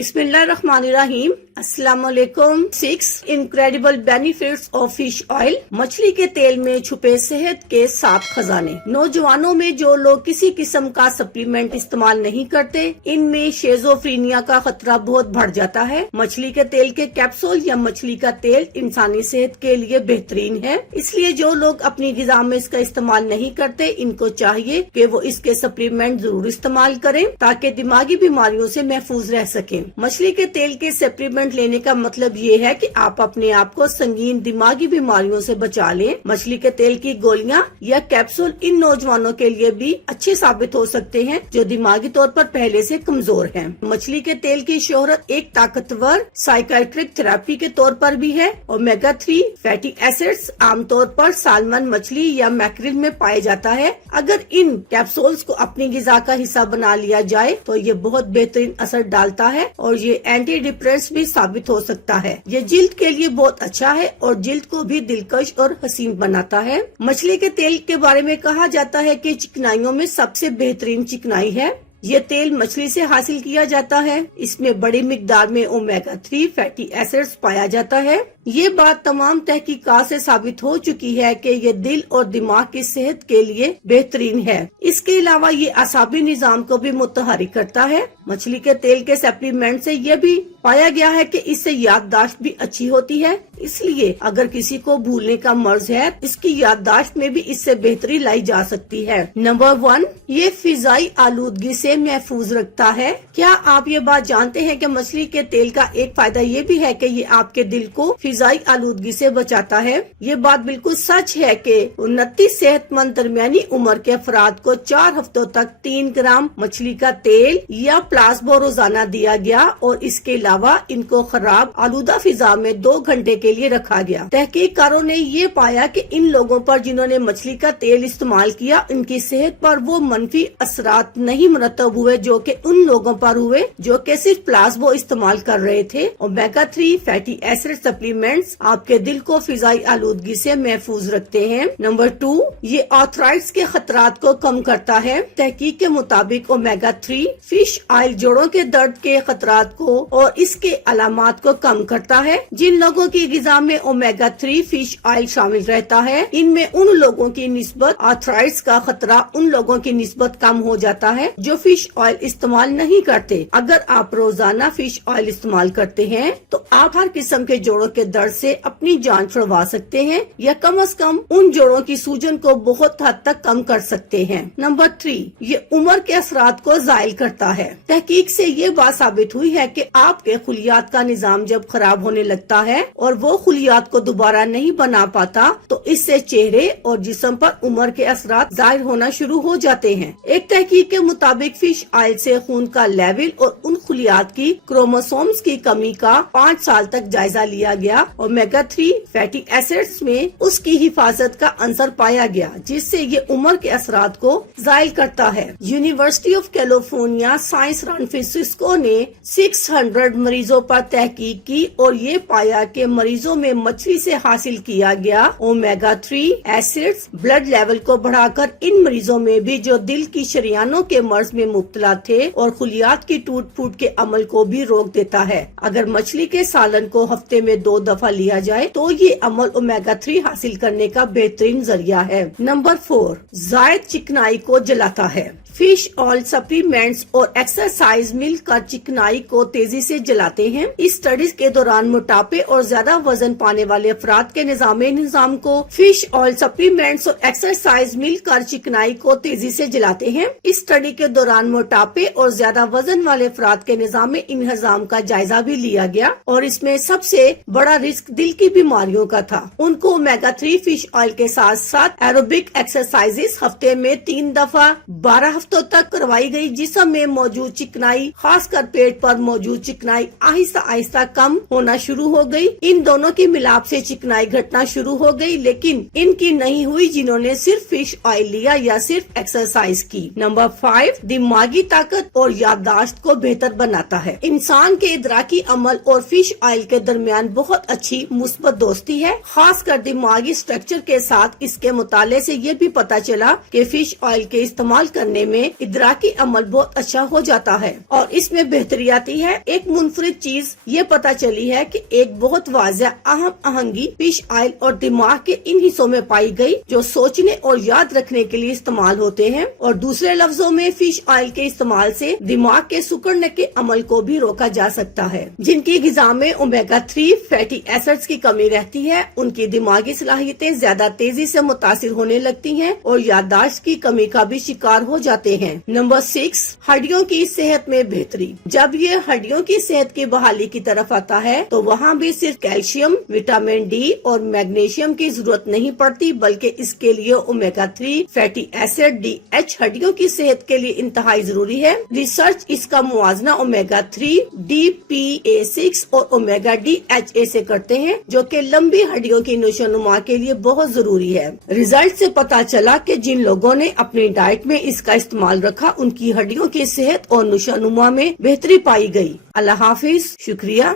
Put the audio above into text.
बिस्मिल्लाहिर्रहमानिर्रहीम। अस्सलाम वालेकुम। 6 incredible benefits of fish oil. मछली के तेल में छुपे सेहत के 7 खजाने। नौजवानों में जो लोग किसी किस्म का सप्लीमेंट इस्तेमाल नहीं करते, इनमें शेजोफ्रीनिया का खतरा बहुत बढ़ जाता है। मछली के तेल के कैप्सूल या मछली का तेल इंसानी सेहत के लिए बेहतरीन है, इसलिए जो लोग अपनी ग़िज़ा में इसका इस्तेमाल नहीं करते, इनको चाहिए कि वो इसके सप्लीमेंट जरूर इस्तेमाल करें ताकि दिमागी बीमारियों से महफूज रह सकें। मछली के तेल के सप्लीमेंट लेने का मतलब ये है कि आप अपने आप को संगीन दिमागी बीमारियों से बचा लें। मछली के तेल की गोलियां या कैप्सूल इन नौजवानों के लिए भी अच्छे साबित हो सकते हैं जो दिमागी तौर पर पहले से कमजोर हैं। मछली के तेल की शोहरत एक ताकतवर साइकाइट्रिक थेरेपी के तौर पर भी है। ओमेगा 3 फैटी एसिड्स आमतौर पर सालमन मछली या मैक्रिल में पाया जाता है। अगर इन कैप्सूल्स को अपनी ग़िज़ा का हिस्सा बना लिया जाए तो ये बहुत बेहतरीन असर डालता है और ये एंटी डिप्रेसेंट भी साबित हो सकता है। ये जिल्द के लिए बहुत अच्छा है और जिल्द को भी दिलकश और हसीन बनाता है। मछली के तेल के बारे में कहा जाता है कि चिकनाइयों में सबसे बेहतरीन चिकनाई है। ये तेल मछली से हासिल किया जाता है। इसमें बड़ी मिकदार में ओमेगा 3 फैटी एसिड्स पाया जाता है। ये बात तमाम तहकीकात से साबित हो चुकी है कि ये दिल और दिमाग की सेहत के लिए बेहतरीन है। इसके अलावा ये असाबी निजाम को भी मुतहरिक करता है। मछली के तेल के सप्लीमेंट से ये भी पाया गया है कि इससे याददाश्त भी अच्छी होती है, इसलिए अगर किसी को भूलने का मर्ज है, इसकी याददाश्त में भी इससे बेहतरी लाई जा सकती है। नंबर 1, ये फिजाई आलूदगी से महफूज रखता है। क्या आप ये बात जानते हैं कि मछली के तेल का एक फायदा ये भी है कि ये आपके दिल को फिजाई आलूदगी से बचाता है। ये बात बिल्कुल सच है कि 29 सेहतमंद दरमियानी उम्र के अफराद को 4 हफ्तों तक 3 ग्राम मछली का तेल या प्लाज्मा रोजाना दिया गया और इसके अलावा इनको खराब आलूदा फिजा में 2 घंटे के लिए रखा गया। तहकीककारों ने ये पाया कि इन लोगों पर जिन्होंने मछली का तेल इस्तेमाल किया, इनकी सेहत पर वो मनफी असरात नहीं मुरतब हुए जो कि उन लोगों पर हुए जो कि सिर्फ प्लाज्मा इस्तेमाल कर रहे थे। ओमेगा 3 फैटी एसिड सप्लीमेंट्स आपके दिल को फिजाई आलूदगी से महफूज रखते हैं। नंबर 2, ये आर्थराइटिस के खतरात को कम करता है। तहकीक के मुताबिक ओमेगा 3 फिश ऑयल जोड़ों के दर्द के खतरात को और इसके अलामात को कम करता है। जिन लोगों की ग़िज़ा में ओमेगा 3 फिश ऑयल शामिल रहता है, इनमें उन लोगों की निस्बत आर्थराइटिस का खतरा उन लोगों की निस्बत कम हो जाता है जो फिश ऑयल इस्तेमाल नहीं करते। अगर आप रोजाना फिश ऑयल इस्तेमाल करते हैं तो आप हर किस्म के जोड़ों के दर्द से अपनी जान छुड़वा सकते हैं या कम से कम उन जोड़ों की सूजन को बहुत हद तक कम कर सकते हैं। नंबर 3, ये उम्र के असरात को ज़ायल करता है। तहकीक से ये बात साबित हुई है कि आपके खुलियात का निजाम जब खराब होने लगता है और वो खुलियात को दोबारा नहीं बना पाता तो इससे चेहरे और जिस्म पर उम्र के असरात जाहिर होना शुरू हो जाते हैं। एक तहकीक के मुताबिक फिश ऑयल से खून का लेवल और उन खुलियात की क्रोमोसोम्स की कमी का 5 साल तक जायजा लिया गया। ओमेगा 3 फैटी एसिड्स में उसकी हिफाजत का अंसर पाया गया, जिससे ये उम्र के असरात को जायल करता है। University of California science San Francisco ने 600 मरीजों पर तहकीक की और ये पाया कि मरीजों में मछली से हासिल किया गया ओमेगा 3 एसिड्स ब्लड लेवल को बढ़ाकर इन मरीजों में भी जो दिल की शरियानों के मर्ज में मुब्तला थे और खुलियात की टूट फूट के अमल को भी रोक देता है। अगर मछली के सालन को हफ्ते में 2 दफा लिया जाए तो ये अमल ओमेगा 3 हासिल करने का बेहतरीन जरिया है। नंबर 4, जायद चिकनाई को जलाता है। फिश ऑयल सप्लीमेंट्स और एक्सरसाइज मिलकर चिकनाई को तेजी से जलाते हैं। इस स्टडीज के दौरान मोटापे और ज्यादा वजन पाने वाले अफराद के निजाम को फिश ऑयल सप्लीमेंट्स और एक्सरसाइज मिलकर चिकनाई को तेजी से जलाते हैं। इस स्टडी के दौरान मोटापे और ज्यादा वजन वाले अफराद के निजाम इंहजाम का जायजा भी लिया गया और इसमें सबसे बड़ा रिस्क दिल की बीमारियों का था। उनको ओमेगा 3 फिश ऑयल के साथ साथ एरोबिक एक्सरसाइजेस हफ्ते में 3 दफा 12 हफ्तों तक करवाई गई, जिस्म में मौजूद चिकनाई खासकर पेट पर मौजूद चिकनाई आहिस्ता आहिस्ता कम होना शुरू हो गई। इन दोनों की मिलाप से चिकनाई घटना शुरू हो गई, लेकिन इनकी नहीं हुई जिन्होंने सिर्फ फिश ऑयल लिया या सिर्फ एक्सरसाइज की। नंबर 5, दिमागी ताकत और याददाश्त को बेहतर बनाता है। इंसान के इदराकी अमल और फिश ऑयल के दरमियान बहुत अच्छी मुस्बत दोस्ती है, खासकर दिमागी स्ट्रक्चर के साथ। इसके मुताले से ये भी पता चला कि फिश ऑयल के इस्तेमाल करने میں ادراکی عمل بہت اچھا ہو جاتا ہے اور اس میں بہتری آتی ہے۔ ایک منفرد چیز یہ پتا چلی ہے کہ ایک بہت واضح اہم آہنگی فش آئل اور دماغ کے ان حصوں میں پائی گئی جو سوچنے اور یاد رکھنے کے لیے استعمال ہوتے ہیں، اور دوسرے لفظوں میں فش آئل کے استعمال سے دماغ کے سکڑنے کے عمل کو بھی روکا جا سکتا ہے۔ جن کی غذا میں اومیگا 3 فیٹی ایسڈز کی کمی رہتی ہے، ان کی دماغی صلاحیتیں زیادہ تیزی سے متاثر ہونے لگتی ہیں اور یادداشت کی کمی کا بھی شکار ہو جاتے ہیں۔ نمبر 6، ہڈیوں کی صحت میں بہتری۔ جب یہ ہڈیوں کی صحت کی بحالی کی طرف آتا ہے تو وہاں بھی صرف کیلشیم، وٹامن ڈی اور میگنیشیم کی ضرورت نہیں پڑتی، بلکہ اس کے لیے اومیگا 3 فیٹی ایسڈ DH ہڈیوں کی صحت کے لیے انتہائی ضروری ہے۔ ریسرچ اس کا موازنہ اومیگا 3 DPA6 اور اومیگا DHA سے کرتے ہیں، جو کہ لمبی ہڈیوں کی نشوونما کے لیے بہت ضروری ہے۔ ریزلٹ سے پتا چلا کہ جن لوگوں نے اپنی ڈائٹ میں اس کا استعمال رکھا ان کی ہڈیوں کی صحت اور نشوونما میں بہتری پائی گئی۔ اللہ حافظ، شکریہ۔